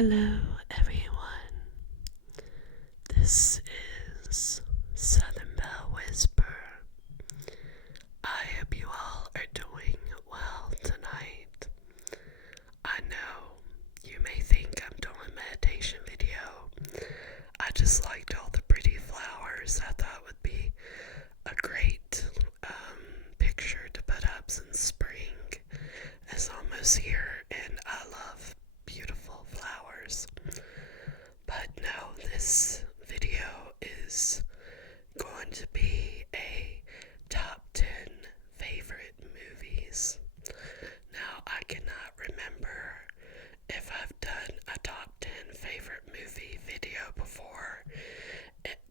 Hello, everyone. This is Southern Belle Whisper. I hope you all are doing well tonight. I know you may think I'm doing a meditation video. I just liked all the pretty flowers. I thought would be a great picture to put up since spring is almost here, and I love beautiful flowers. But no, this video is going to be a top 10 favorite movies. Now, I cannot remember if I've done a top 10 favorite movie video before,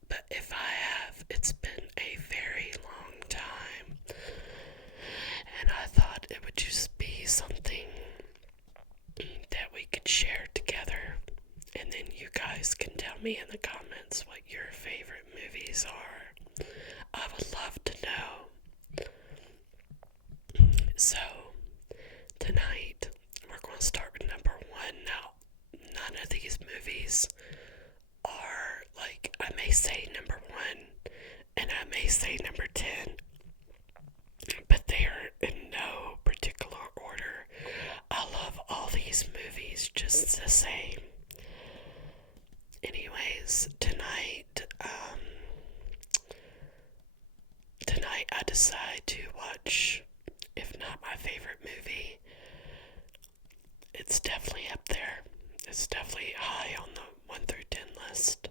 but if I have, it's been a very long time. And I thought it would just be something that we could share together, and then you guys can tell me in the comments what your favorite movies are. I would love to know. So, tonight we're going to start with number one. Now, none of these movies are like, I may say number one and I may say number 10, but they are in no particular order. I love all these movies just the same. Anyways, tonight I decide to watch, if not my favorite movie, it's definitely up there. It's definitely high on the 1 through 10 list.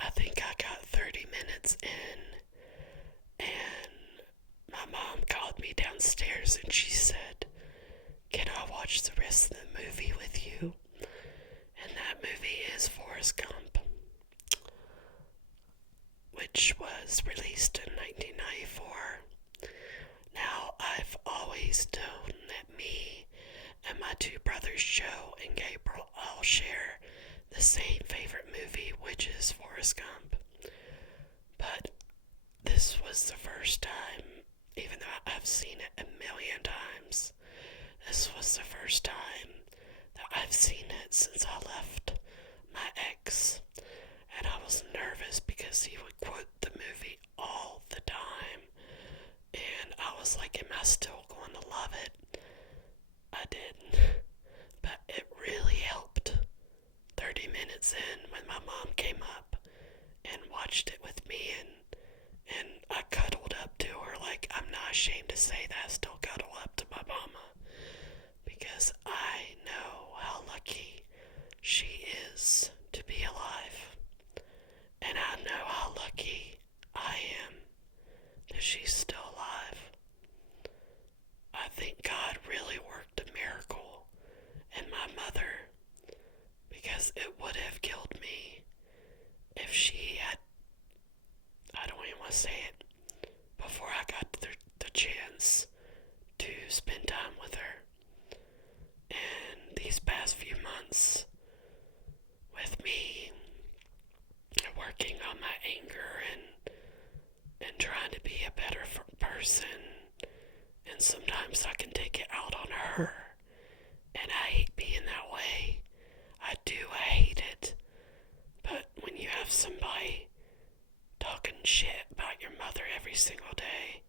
I think I got 30 minutes in, and my mom called me downstairs and she said, "Can I watch the rest of the movie with you?" And that movie is Forrest Gump, which was released in 1994. Now, I've always known that me and my two brothers, Joe and Gabriel, all share the same favorite movie, which is Forrest Gump. But this was the first time, even though I've seen it a million times, this was the first time that I've seen it since I left my ex. And I was nervous because he would quote the movie all the time. And I was like, am I still going to love it? I didn't. But it really helped 30 minutes in when my mom came up and watched it with me, and I cuddled up to her. Like, I'm not ashamed to say that I still cuddle up to my mama, because I know how lucky she is to be alive. And I know how lucky I am that she's still alive. I think God really worked a miracle in my mother, because it would have killed me if she had, I don't even want to say it, before I got the chance to spend time with her. And these past few months, with me working on my anger and trying to be a better person, and sometimes I can take it out on her, and I hate being that way. I hate it. But when you have somebody talking shit about your mother every single day,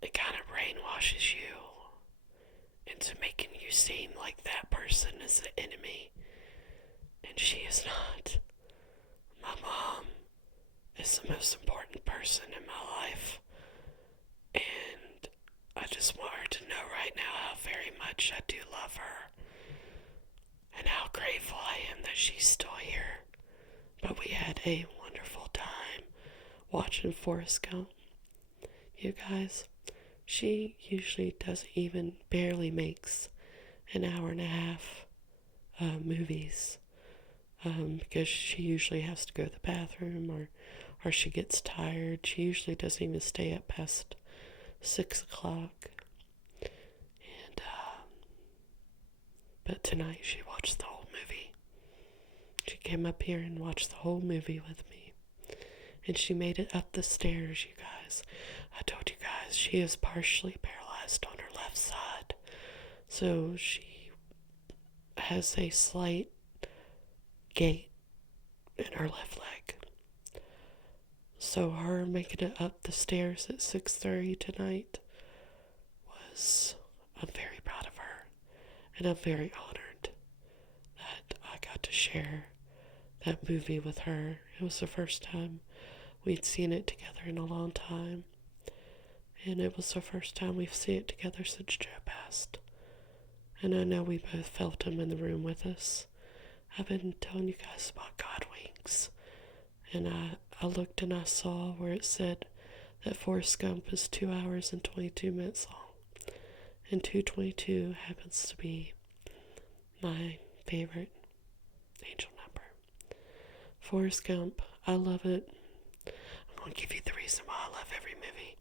it kind of brainwashes you into making you seem like that person is the enemy, and she is not. My mom is the most important person in my life, and I just want her to know right now how very much I do love her, and how grateful I am that she's still here. But we had a wonderful time watching Forrest Gump. You guys, she usually doesn't even barely makes an hour and a half movies, because she usually has to go to the bathroom, or she gets tired. She usually doesn't even stay up past 6 o'clock. And but tonight she watched the whole movie. She came up here and watched the whole movie with me. And she made it up the stairs, you guys. I told you guys, she is partially paralyzed on her left side. So she has a slight gait in her left leg. So her making it up the stairs at 6:30 tonight was, I'm very proud of her. And I'm very honored that I got to share that movie with her. It was the first time we'd seen it together in a long time. And it was the first time we've seen it together since Joe passed. And I know we both felt him in the room with us. I've been telling you guys about God Wings. And I looked and I saw where it said that Forrest Gump is 2 hours and 22 minutes long. And 2:22 happens to be my favorite angel number. Forrest Gump, I love it. I'm going to give you the reason why I love every movie.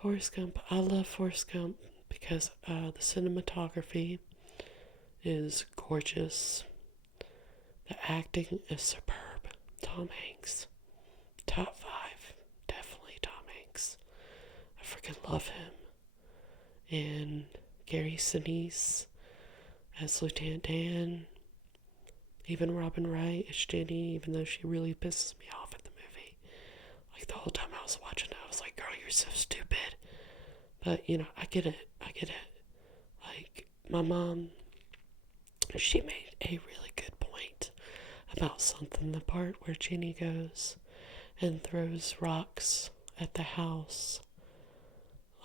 Forrest Gump, I love Forrest Gump because the cinematography is gorgeous. The acting is superb. Tom Hanks, top 5, definitely Tom Hanks. I freaking love him. And Gary Sinise as Lieutenant Dan. Even Robin Wright as Jenny, even though she really pisses me off in the movie. Like, the whole time I was watching it, I was like, girl, you're so stupid. But, I get it. Like, my mom, she made a really good point about something. The part where Jenny goes and throws rocks at the house.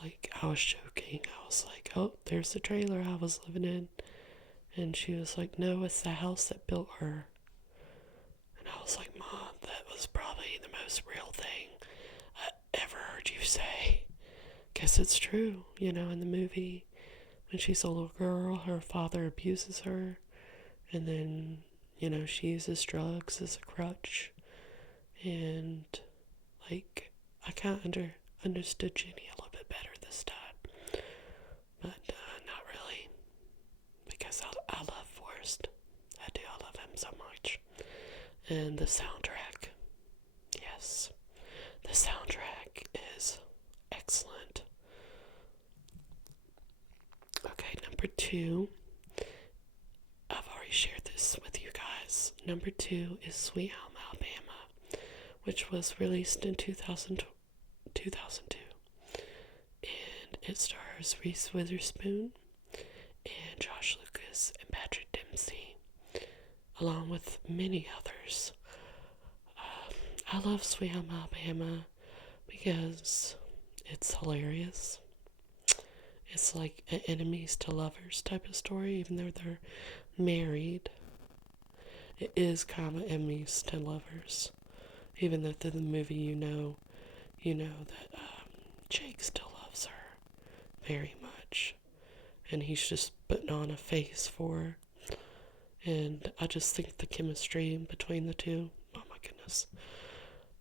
Like, I was joking. I was like, oh, there's the trailer I was living in. And she was like, no, it's the house that built her. And I was like, Mom, that was probably the most real thing I ever heard you say. Guess it's true, in the movie. When she's a little girl, her father abuses her. And then, she uses drugs as a crutch. And, like, I kind of understood Jenny a little bit better this time. But not really. Because I love Forrest. I do. I love him so much. And the soundtrack. Yes. The soundtrack is excellent. Okay, number 2. I've already shared this with you guys. Number 2 is Sweet Home Alabama, which was released in 2002. And it stars Reese Witherspoon and Josh Lucas and Patrick Dempsey, along with many others. I love Sweet Home Alabama because it's hilarious. It's like an enemies to lovers type of story, even though they're married. It is kind of enemies to lovers. Even though through the movie you know that Jake still loves her very much. And he's just putting on a face for her. And I just think the chemistry between the two, oh my goodness.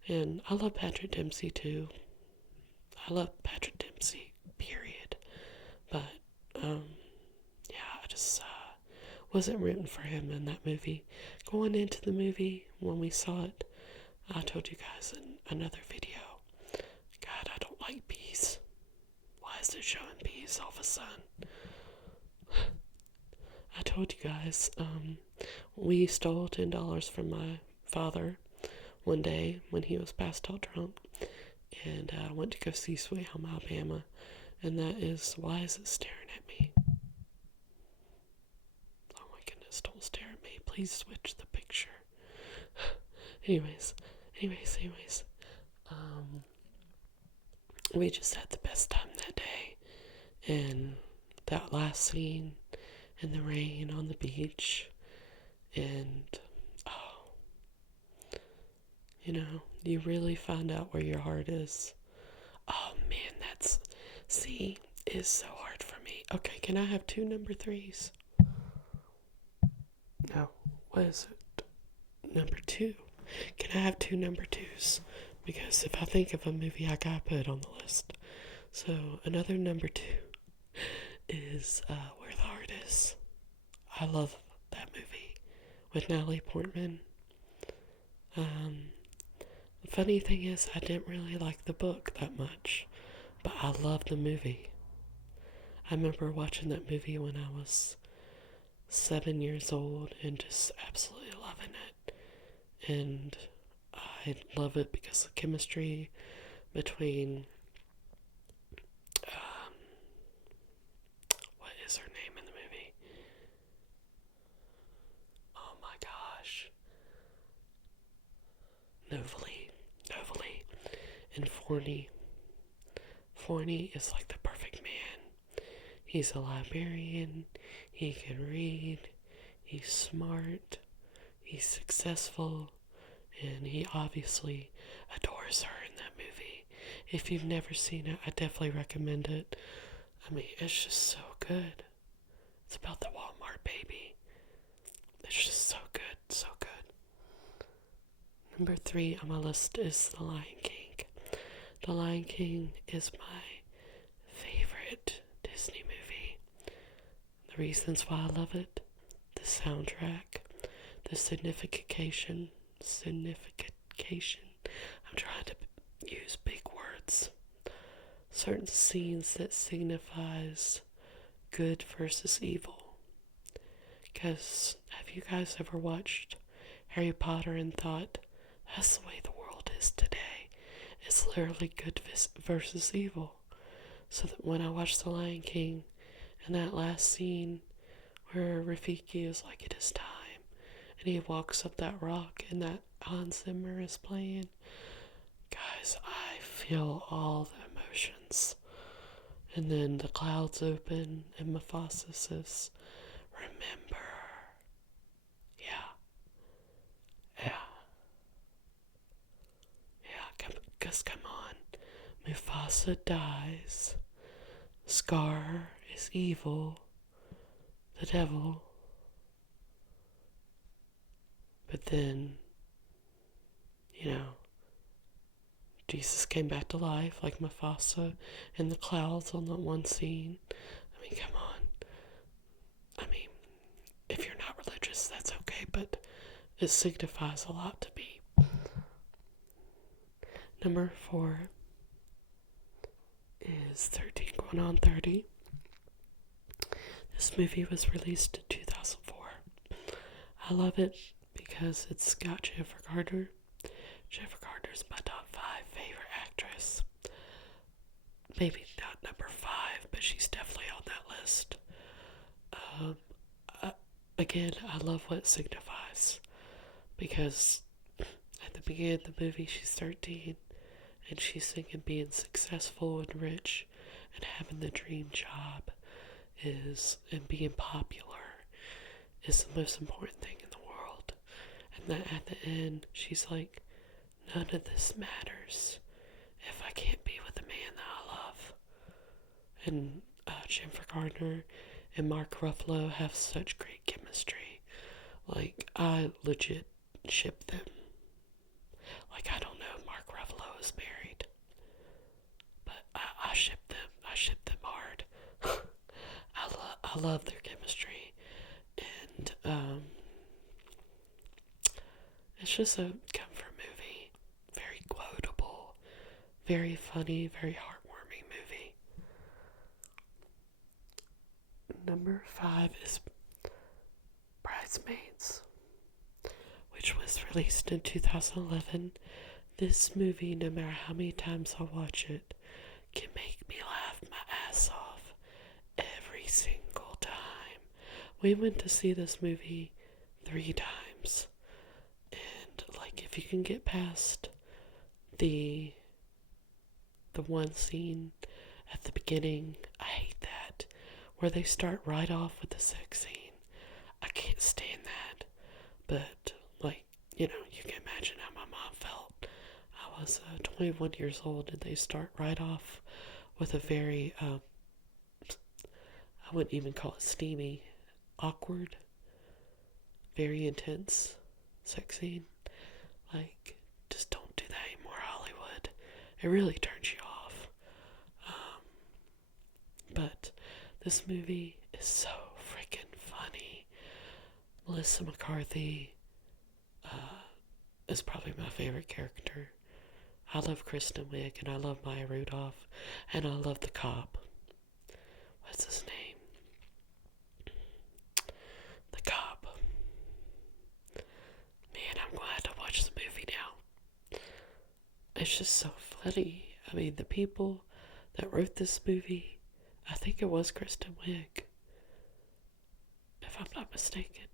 And I love Patrick Dempsey too. I love Patrick Dempsey, period. But, I just wasn't rooting for him in that movie. Going into the movie, when we saw it, I told you guys in another video, God, I don't like bees. Why is it showing bees all of a sudden? I told you guys, we stole $10 from my father one day when he was passed out drunk, and I went to go see Sweet Home Alabama, and that is, why is it staring at me? Oh my goodness, don't stare at me. Please switch the picture. anyways, we just had the best time that day, and that last scene in the rain on the beach, and you really find out where your heart is. Oh man, is so hard for me. Okay, can I have 2 number 3s? No, what is it? Number 2. Can I have 2 number 2s? Because if I think of a movie, I gotta put it on the list. So another number 2 is Where the Heart Is. I love that movie with Natalie Portman. The funny thing is, I didn't really like the book that much, but I loved the movie. I remember watching that movie when I was 7 years old and just absolutely loving it. And I love it because of chemistry between, um, what is her name in the movie? Oh my gosh. Novalee, and Forney. Forney is like the perfect man. He's a librarian, he can read, he's smart, he's successful, and he obviously adores her in that movie. If you've never seen it, I definitely recommend it. I mean, it's just so good. It's about the Walmart baby. It's just so good, so good. Number 3 on my list is The Lion King. The Lion King is my favorite Disney movie. The reasons why I love it: the soundtrack, the signification. I'm trying to use big words. Certain scenes that signifies good versus evil. Because have you guys ever watched Harry Potter and thought, that's the way the world is today? It's literally good versus evil. So that when I watch The Lion King, and that last scene where Rafiki is like, it is time, and he walks up that rock and that Hans Zimmer is playing, guys, I feel all the emotions. And then the clouds open and Mufasa says, remember. Yeah. Because come on. Mufasa dies. Scar is evil. The devil. But then, Jesus came back to life like Mufasa in the clouds on that one scene. I mean, come on. I mean, if you're not religious, that's okay, but it signifies a lot to me. Number 4 is 13 going on 30. This movie was released in 2004. I love it because it's got Jennifer Garner. Jennifer Garner's my top 5 favorite actress. Maybe not number 5, but she's definitely on that list. Again, I love what it signifies. Because at the beginning of the movie, she's 13. And she's thinking being successful and rich and having the dream job and being popular is the most important thing in the world. And that at the end, she's like, none of this matters if I can't be with the man that I love. And Jennifer Garner and Mark Ruffalo have such great chemistry. Like, I legit ship them. Like, I don't know if Mark Ruffalo is married, but I ship them. I ship them hard. I love their chemistry. And it's just a comfort movie. Very quotable. Very funny. Very heartwarming movie. Number 5 is Bridesmaids, which was released in 2011. This movie, no matter how many times I watch it, can make me laugh my ass off every single time. We went to see this movie 3 times. And, like, if you can get past the one scene at the beginning, I hate that, where they start right off with the sex scene. I can't stand that. But, like, you can imagine how my mom felt. I was 21 years old and they start right off with a very, I wouldn't even call it steamy, awkward, very intense sex scene. Like, just don't do that anymore, Hollywood. It really turns you off. But this movie is so freaking funny. Melissa McCarthy is probably my favorite character. I love Kristen Wiig and I love Maya Rudolph and I love the cop. What's his name? it's just so funny. I mean, the people that wrote this movie, I think it was Kristen Wiig, if I'm not mistaken.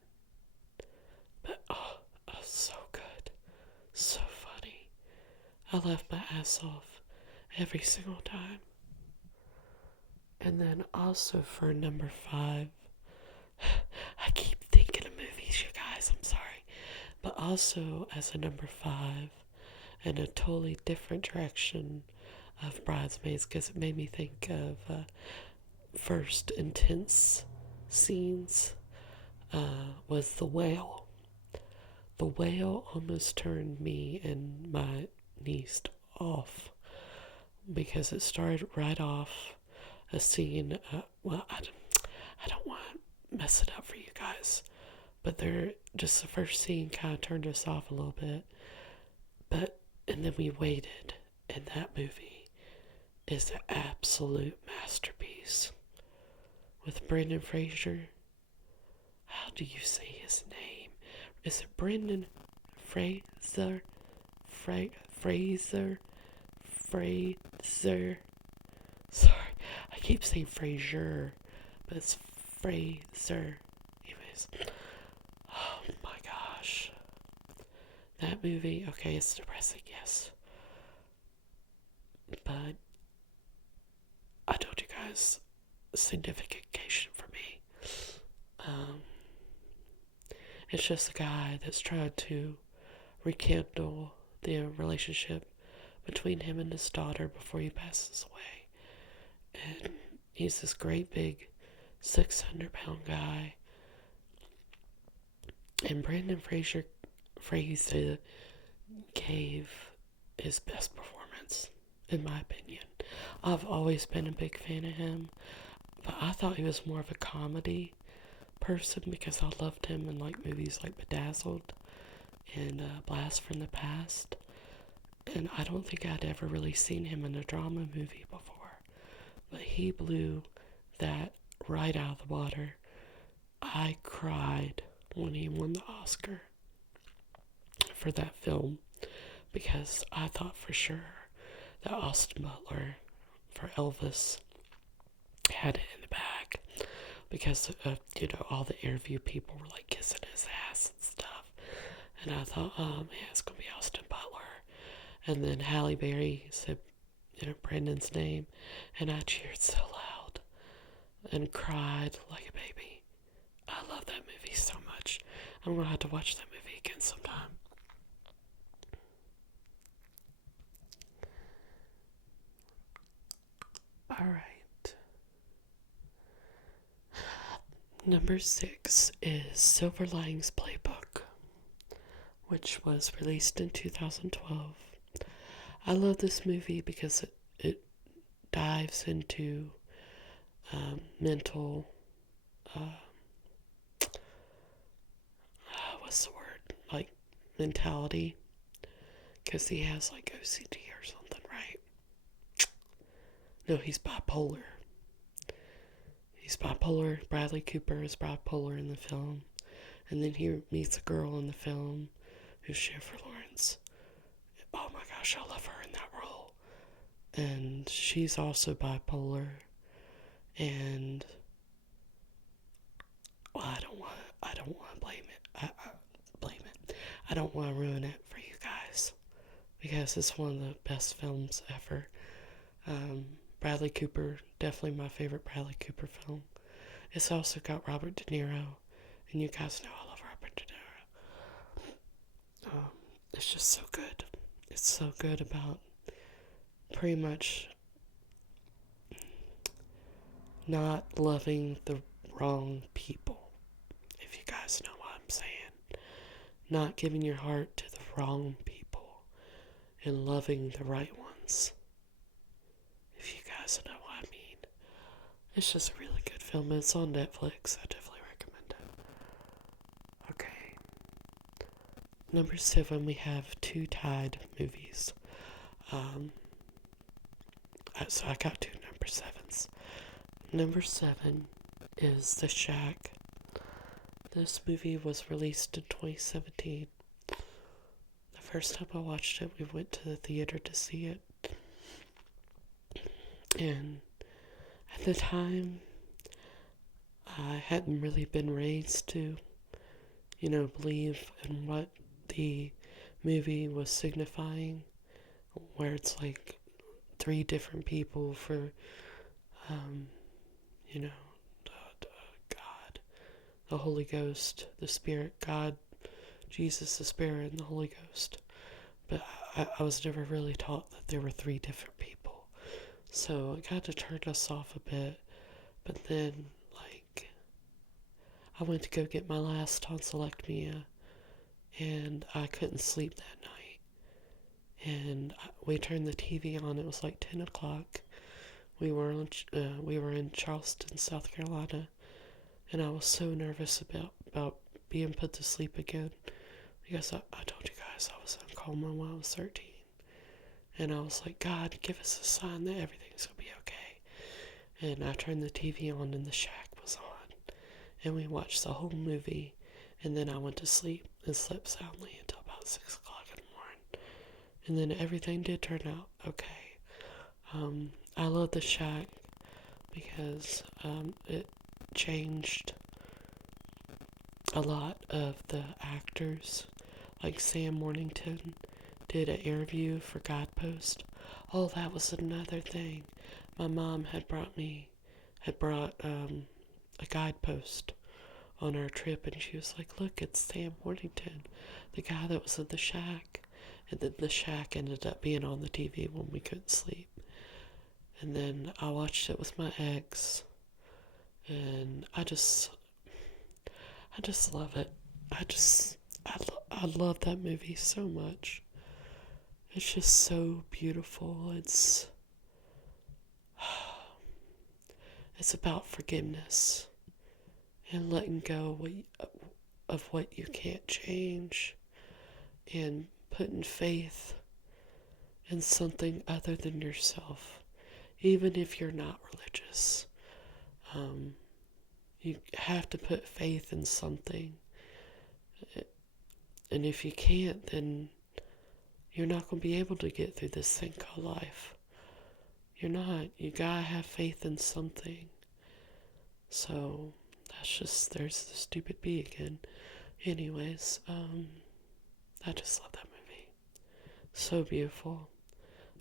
But so good. So funny. I laugh my ass off every single time. And then also for number 5, I keep thinking of movies, you guys, I'm sorry. But also as a number 5, in a totally different direction of Bridesmaids, because it made me think of first intense scenes, was The Whale. The Whale almost turned me and my niece off because it started right off a scene. Well, I don't want to mess it up for you guys, but just the first scene kind of turned us off a little bit. And then we waited, and that movie is an absolute masterpiece. With Brendan Fraser. How do you say his name? Is it Brendan Fraser? Fraser? Sorry, I keep saying Fraser, but it's Fraser. Anyways, oh my gosh. That movie, okay, it's depressing, yes. But I told you guys, signification for me. It's just a guy that's trying to rekindle the relationship between him and his daughter before he passes away. And he's this great big 600-pound guy. And Brendan Fraser gave his best performance, in my opinion. I've always been a big fan of him, but I thought he was more of a comedy person because I loved him in like movies like Bedazzled and Blast from the Past. And I don't think I'd ever really seen him in a drama movie before. But he blew that right out of the water. I cried when he won the Oscar for that film because I thought for sure that Austin Butler for Elvis had it in the bag because of, all the interview people were like kissing his ass and stuff. And I thought, oh man, it's going to be Austin Butler. And then Halle Berry said, Brendan's name, and I cheered so loud and cried like a baby. I love that movie so much. I'm going to have to watch that movie again sometime. Alright. Number 6 is Silver Linings Playbook, which was released in 2012. I love this movie because it dives into mental, what's the word? Like mentality, because he has like OCD or something, right? No, he's bipolar. He's bipolar. Bradley Cooper is bipolar in the film, and then he meets a girl in the film who's Jennifer Lawrence. Oh my gosh, I love her in that role. And she's also bipolar. And well, I don't want to blame it. I don't want to ruin it for you guys because it's one of the best films ever. Bradley Cooper, definitely my favorite Bradley Cooper film. It's also got Robert De Niro, and you guys know I love Robert De Niro. It's just so good. It's so good about pretty much not loving the wrong people, if you guys know what I'm saying. Not giving your heart to the wrong people and loving the right ones, if you guys know what I mean. It's just a really good film. It's on Netflix. I definitely recommend it. Okay. Number 7, we have 2 tied movies. So I got 2 number 7s. Number 7 is The Shack. This movie was released in 2017. The first time I watched it, we went to the theater to see it. And at the time, I hadn't really been raised to, believe in what the movie was signifying, where it's like three different people for, um, you know, God, the Holy Ghost, the Spirit, God, Jesus, the Spirit, and the Holy Ghost. But I was never really taught that there were three different people. So it got to turn us off a bit. But then, I went to go get my last tonsillectomia, and I couldn't sleep that night. And we turned the TV on. It was like 10 o'clock. We were in Charleston, South Carolina, and I was so nervous about being put to sleep again, because I told you guys I was in coma when I was 13. And I was like, God, give us a sign that everything's going to be okay. And I turned the TV on, and The Shack was on. And we watched the whole movie. And then I went to sleep and slept soundly until about 6 o'clock in the morning. And then everything did turn out okay. I love The Shack because it changed a lot of the actors. Like Sam Mornington did an interview for Guidepost. Oh, that was another thing. My mom had brought a Guidepost on our trip, and she was like, look, it's Sam Mornington, the guy that was in The Shack. And then The Shack ended up being on the TV when we couldn't sleep. And then I watched it with my ex, and I just love it. I love that movie so much. It's just so beautiful. It's about forgiveness and letting go of what you can't change, and putting faith in something other than yourself, even if you're not religious. You have to put faith in something. And if you can't, then you're not going to be able to get through this thing called life. You're not. You gotta have faith in something. So, there's the stupid bee again. Anyways, I just love that movie. So beautiful.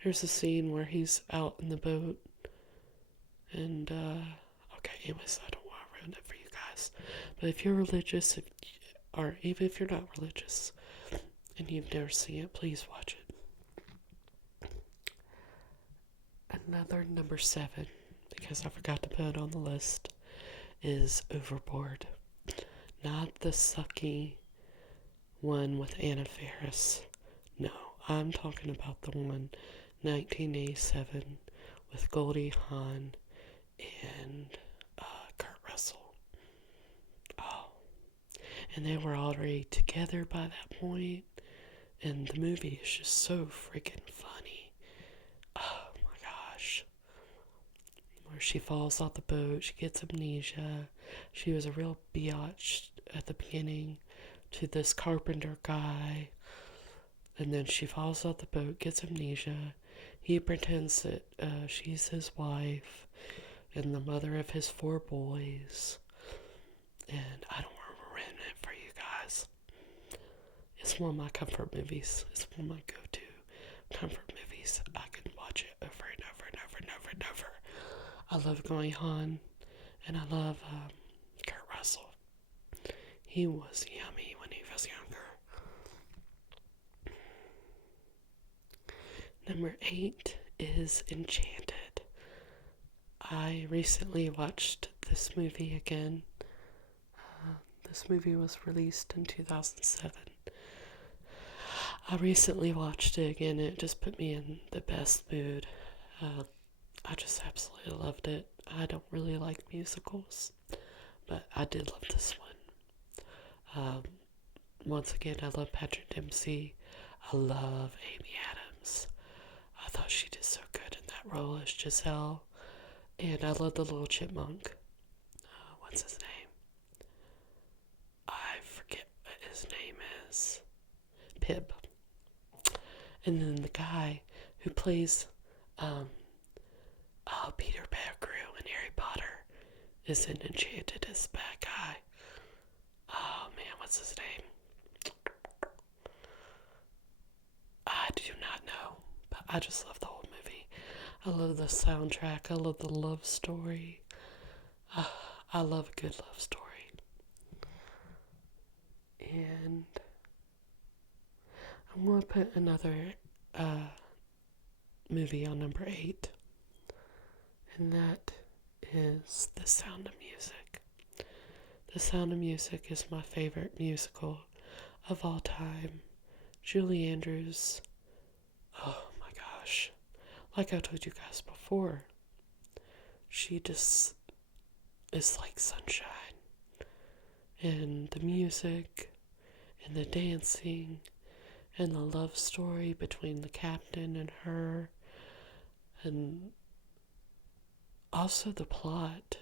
There's a scene where he's out in the boat, and, okay, anyways, I don't want to ruin it for you guys. But if you're religious, or even if you're not religious, and you've never seen it, please watch it. Another number 7, because I forgot to put it on the list, is Overboard. Not the sucky one with Anna Faris. No, I'm talking about the one 1987 with Goldie Hawn and Kurt Russell. Oh, and they were already together by that point, and the movie is just so freaking funny. Oh my gosh. Where she falls off the boat, she gets amnesia. She was a real biatch at the beginning to this carpenter guy, and then she falls off the boat, gets amnesia. He pretends that she's his wife and the mother of his 4 boys. And I don't want to ruin it for you guys. It's one of my comfort movies. It's one of my go-to comfort movies. I can watch it over and over and over and over and over. I love Goldie Hawn, and I love Kurt Russell. He was yummy when he was younger. Number 8 is Enchanted. I recently watched this movie again. This movie was released in 2007. I recently watched it again, and it just put me in the best mood. I just absolutely loved it. I don't really like musicals, but I did love this one. Once again, I love Patrick Dempsey. I love Amy Adams. I thought she did so good in that role as Giselle. And I love the little chipmunk. What's his name? I forget what his name is. Pip. And then the guy who plays Peter Pettigrew in Harry Potter is in Enchanted as the bad guy. Oh man, what's his name? I do not know, but I just love the whole movie. I love the soundtrack. I love the love story. I love a good love story. And I'm going to put another movie on number 8. And that is The Sound of Music. The Sound of Music is my favorite musical of all time. Julie Andrews, oh my gosh. Like I told you guys before, she just is like sunshine. And the music, and the dancing, and the love story between the captain and her, and also the plot.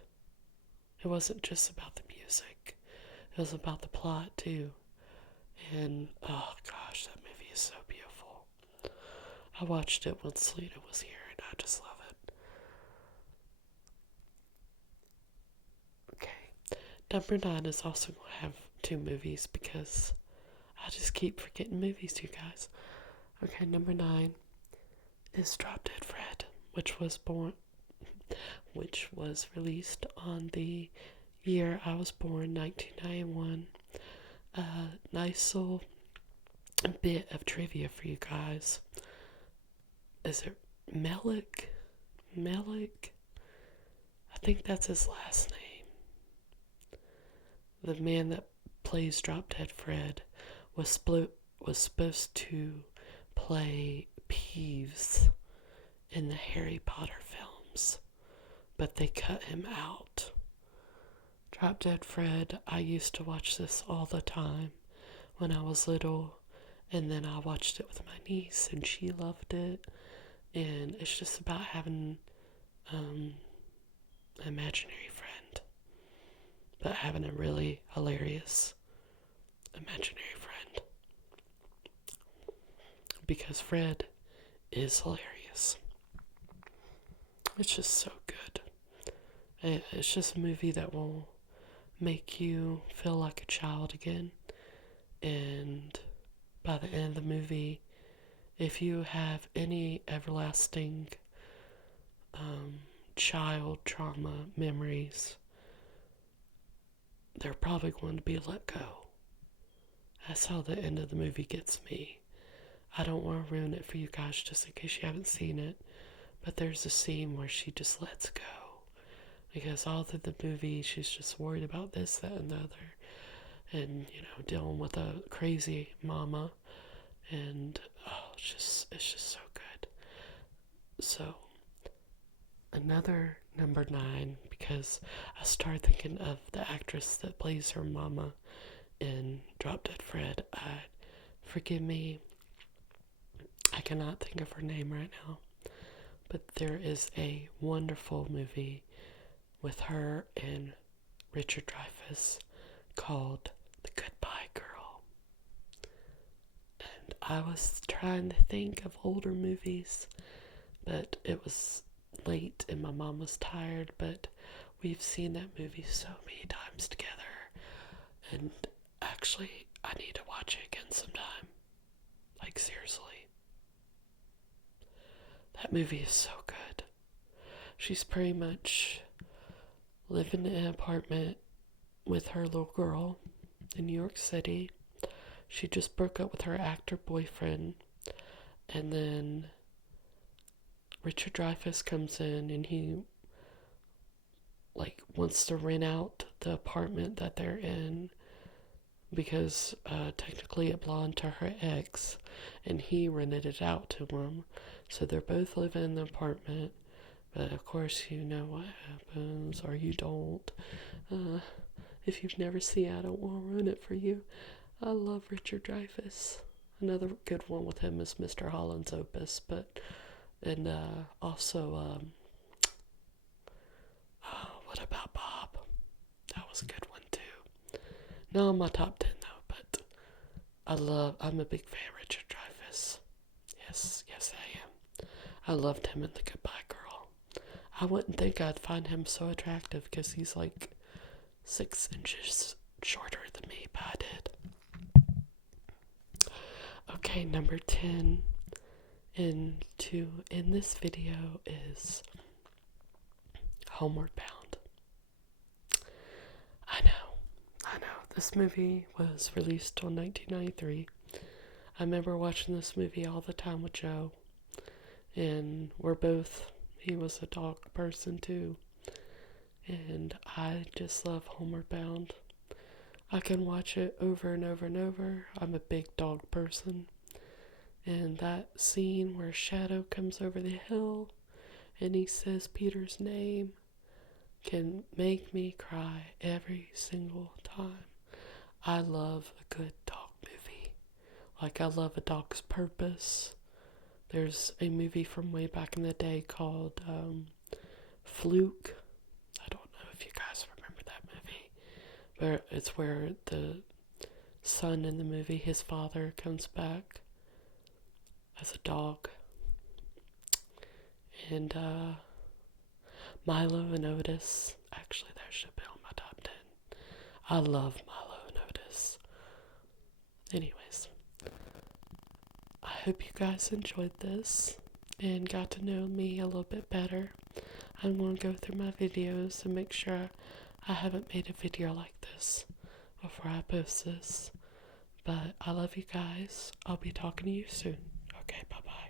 It wasn't just about the music, it was about the plot too. And oh gosh, that movie is so beautiful. I watched it when Selena was here and I just love it. Okay, number 9 is also going to have 2 movies because I just keep forgetting movies, you guys. Okay, number 9 is Drop Dead Fred, which was released on the year I was born, 1991. Nice little bit of trivia for you guys. Is it Melik? I think that's his last name. The man that plays Drop Dead Fred was supposed to play Peeves in the Harry Potter films, but they cut him out. Drop Dead Fred, I used to watch this all the time when I was little, and then I watched it with my niece and she loved it. And it's just about having an imaginary friend, but having a really hilarious imaginary friend, because Fred is hilarious. It's just so good. It's just a movie that will make you feel like a child again. And by the end of the movie, if you have any everlasting child trauma memories, they're probably going to be let go. That's how the end of the movie gets me. I don't want to ruin it for you guys just in case you haven't seen it, but there's a scene where she just lets go. Because all through the movie, she's just worried about this, that, and the other. And, dealing with a crazy mama. And, it's just so good. So, another number 9, because I started thinking of the actress that plays her mama in Drop Dead Fred. Forgive me, I cannot think of her name right now. But there is a wonderful movie with her and Richard Dreyfuss called The Goodbye Girl. And I was trying to think of older movies, but it was late and my mom was tired, but we've seen that movie so many times together. And actually, I need to watch it again sometime. Like, seriously. That movie is so good. She's pretty much living in an apartment with her little girl in New York City. She just broke up with her actor boyfriend, and then Richard Dreyfuss comes in and he wants to rent out the apartment that they're in because technically it belonged to her ex, and he rented it out to him. So they're both living in the apartment. But of course, you know what happens, or you don't. If you've never seen it, I don't want to ruin it for you. I love Richard Dreyfuss. Another good one with him is Mr. Holland's Opus, and also, what about Bob? That was a good one too. Not on my top 10 though, but I'm a big fan of Richard Dreyfuss. Yes. I loved him in The Goodbye Girl. I wouldn't think I'd find him so attractive because he's like 6 inches shorter than me, but I did. Okay, number 10 in this video is Homeward Bound. I know. This movie was released in 1993. I remember watching this movie all the time with Joe. And he was a dog person too. And I just love Homeward Bound. I can watch it over and over and over. I'm a big dog person. And that scene where Shadow comes over the hill and he says Peter's name can make me cry every single time. I love a good dog movie. Like, I love A Dog's Purpose. There's a movie from way back in the day called Fluke. I don't know if you guys remember that movie. But it's where the son in the movie, his father, comes back as a dog. And Milo and Otis. Actually, that should be on my top 10. I love Milo and Otis. Anyways, I hope you guys enjoyed this and got to know me a little bit better. I'm going to go through my videos and make sure I haven't made a video like this before I post this. But I love you guys. I'll be talking to you soon. Okay, bye-bye.